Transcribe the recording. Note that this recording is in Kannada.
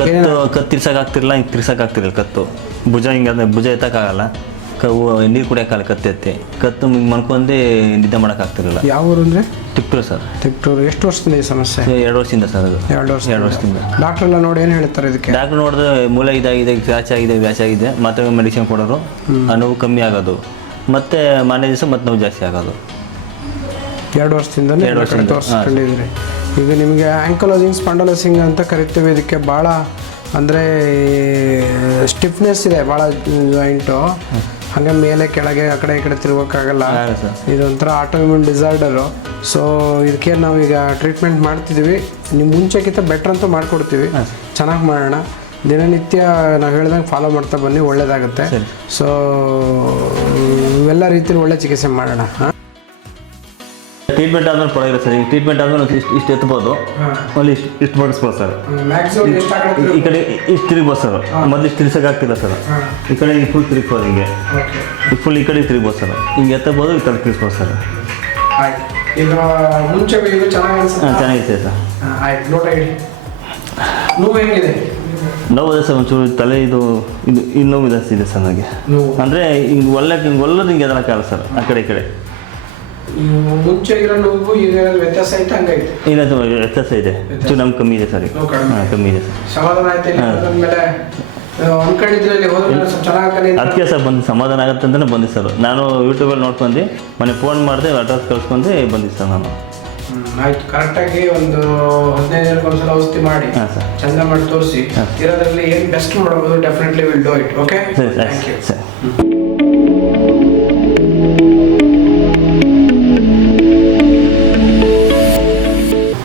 ಕತ್ತು ತಿರ್ಸೋಕ್ಕಾಗ್ತಿರಲಿಲ್ಲ, ಹಿಂಗೆ ತಿರ್ಸೋಕ್ಕಾಗ್ತಿರಲಿಲ್ಲ ಕತ್ತು. ಭುಜ ಹಿಂಗೆ ಅಂದರೆ ಭುಜ ಎತ್ತಕ್ಕಾಗಲ್ಲ, ನೀರು ಕುಡಿಯೋಕ್ಕಾಗಲ್ಲ ಕತ್ತು ಎತ್ತಿ. ಕತ್ತು ಹಿಂಗೆ ಮನ್ಕೊಂಡೆ ನಿದ್ದೆ ಮಾಡೋಕ್ಕಾಗ್ತಿರಲಿಲ್ಲ. ಯಾವ ಊರು ಅಂದರೆ? ತಿಪ್ಟೂರು ಸರ್. ತಿಪ್ಟೂರು. ಎಷ್ಟು ವರ್ಷದಿಂದ ಈ ಸಮಸ್ಯೆ? 2 ವರ್ಷದಿಂದ ಸರ್. ಅದು 2 ವರ್ಷದಿಂದ. ಡಾಕ್ಟ್ರ್ ಎಲ್ಲ ನೋಡಿ ಏನು ಹೇಳ್ತಾರೆ ಇದಕ್ಕೆ? ಡಾಕ್ಟ್ರ್ ನೋಡಿದ್ರೆ ಮೂಳೆ ಇದಾಗಿದೆ, ವ್ಯಾಚ್ ಆಗಿದೆ, ಮಾತ್ರ ಮೆಡಿಸಿನ್ ಕೊಡೋರು, ಆ ನೋವು ಕಮ್ಮಿ ಆಗೋದು, ಮತ್ತು ಮಾರನೇ ದಿವಸ ಮತ್ತೆ ನೋವು ಜಾಸ್ತಿ ಆಗೋದು. 2 ವರ್ಷದಿಂದ ತೋರಿಸ್ಕೊಂಡಿದ್ದೀರಿ. ಈಗ ನಿಮಗೆ ಆ್ಯಂಕಲೋಸಿಂಗ್ ಸ್ಪಾಂಡಲೋಸಿಂಗ್ ಅಂತ ಕರಿತೀವಿ. ಇದಕ್ಕೆ ಭಾಳ ಅಂದರೆ ಸ್ಟಿಫ್ನೆಸ್ ಇದೆ ಭಾಳ ಜಾಯಿಂಟು, ಹಾಗೆ ಮೇಲೆ ಕೆಳಗೆ ಆ ಕಡೆ ಈ ಕಡೆ ತಿರುಗೋಕ್ಕಾಗಲ್ಲ. ಇದೊಂಥರ ಆಟೋಇಮ್ಯೂನ್ ಡಿಸಾರ್ಡರು. ಸೊ ಇದಕ್ಕೆ ನಾವೀಗ ಟ್ರೀಟ್ಮೆಂಟ್ ಮಾಡ್ತಿದ್ದೀವಿ. ನೀವು ಮುಂಚೆಗಿಂತ ಬೆಟ್ರ್ ಅಂತೂ ಮಾಡಿಕೊಡ್ತೀವಿ. ಚೆನ್ನಾಗಿ ಮಾಡೋಣ. ದಿನನಿತ್ಯ ನಾವು ಹೇಳ್ದಂಗೆ ಫಾಲೋ ಮಾಡ್ತಾ ಬನ್ನಿ, ಒಳ್ಳೆಯದಾಗುತ್ತೆ. ಸೊ ಇವೆಲ್ಲ ರೀತಿಯಲ್ಲಿ ಒಳ್ಳೆ ಚಿಕಿತ್ಸೆ ಮಾಡೋಣ. ಟ್ರೀಟ್ಮೆಂಟ್ ಆದ್ಮೇಲೆ ಪರವಾಗಿಲ್ಲ ಸರ್. ಈಗ ಟ್ರೀಟ್ಮೆಂಟ್ ಆದ್ಮೇಲೆ ಇಷ್ಟು ಎತ್ಬೋದು, ಅಲ್ಲಿ ಇಷ್ಟು ಬಡಿಸ್ಬೋದು ಸರ್. ಈ ಕಡೆ ಇಷ್ಟು ತಿರುಗ್ಬೋದು ಸರ್. ಮೊದಲು ಇಷ್ಟು ತಿರ್ಸೋಕ್ಕಾಗ್ತಿಲ್ಲ ಸರ್. ಈ ಕಡೆ ಫುಲ್ ತಿರುಗ್ಬೋದು, ಹಿಂಗೆ ಫುಲ್ ಈ ಕಡೆ ತಿರುಗ್ಬೋದು ಸರ್. ಹಿಂಗೆ ಎತ್ತಬೋದು, ಈ ಕಡೆ ತಿರ್ಸ್ಬೋದು ಸರ್. ಈಗ ಮುಂಚೆ ಚೆನ್ನಾಗಿದೆ ಸರ್. ನೋವು ಹೇಗಿದೆ? ನೋವು ಇದೆ ಸರ್, ಒಂಚೂರು ತಲೆ ಇದು ನೋವು ಜಾಸ್ತಿ ಇದೆ ಸರ್ ನನಗೆ. ಅಂದರೆ ಹಿಂಗೆ ಒಲ್ಲದು ಹಿಂಗೆ ಎದಕ್ಕಾಗಲ್ಲ ಸರ್, ಆ ಕಡೆ ಈ ಕಡೆ. ಮುಂಚೆ ಇರೋ ನೋವು ಈಗ ವ್ಯತ್ಯಾಸ ಐತೆ? ಹಂಗೈತೆ ಏನಾಯ್ತು, ವ್ಯತ್ಯಾಸ ಇದೆ. ಚೂರು ನಮ್ಗೆ ಕಮ್ಮಿ ಇದೆ ಸರ್. ಕಮ್ಮಿ ಇದೆ ಸರ್. ಸಮಾಧಾನ ಆಯ್ತು? ಅದಕ್ಕೆ ಸರ್ ಬಂದು ಸಮಾಧಾನ ಆಗುತ್ತೆ ಅಂತಲೇ ಬಂದಿ ಸರ್. ನಾನು ಯೂಟ್ಯೂಬಲ್ಲಿ ನೋಡ್ಕೊಂಡು ಮನೆ ಫೋನ್ ಮಾಡಿದೆ, ಅಡ್ರೆಸ್ ಕಳ್ಸ್ಕೊಂಡು ಬಂದಿದ್ದೆ ಸರ್ ನಾನು. ಆಯ್ತು, ಕರೆಕ್ಟಾಗಿ ಒಂದು 15 ದಿನಕ್ಕೆ ಒಂದ್ಸಲ ಔಷಧಿ ಮಾಡಿ ಚಂದ ಮಾಡಿ ತೋರಿಸಿ. ಇರೋದ್ರಲ್ಲಿ ಏನು ಬೆಸ್ಟ್ ಮಾಡ್ಬೋದು, definitely will do it. Okay, thank you.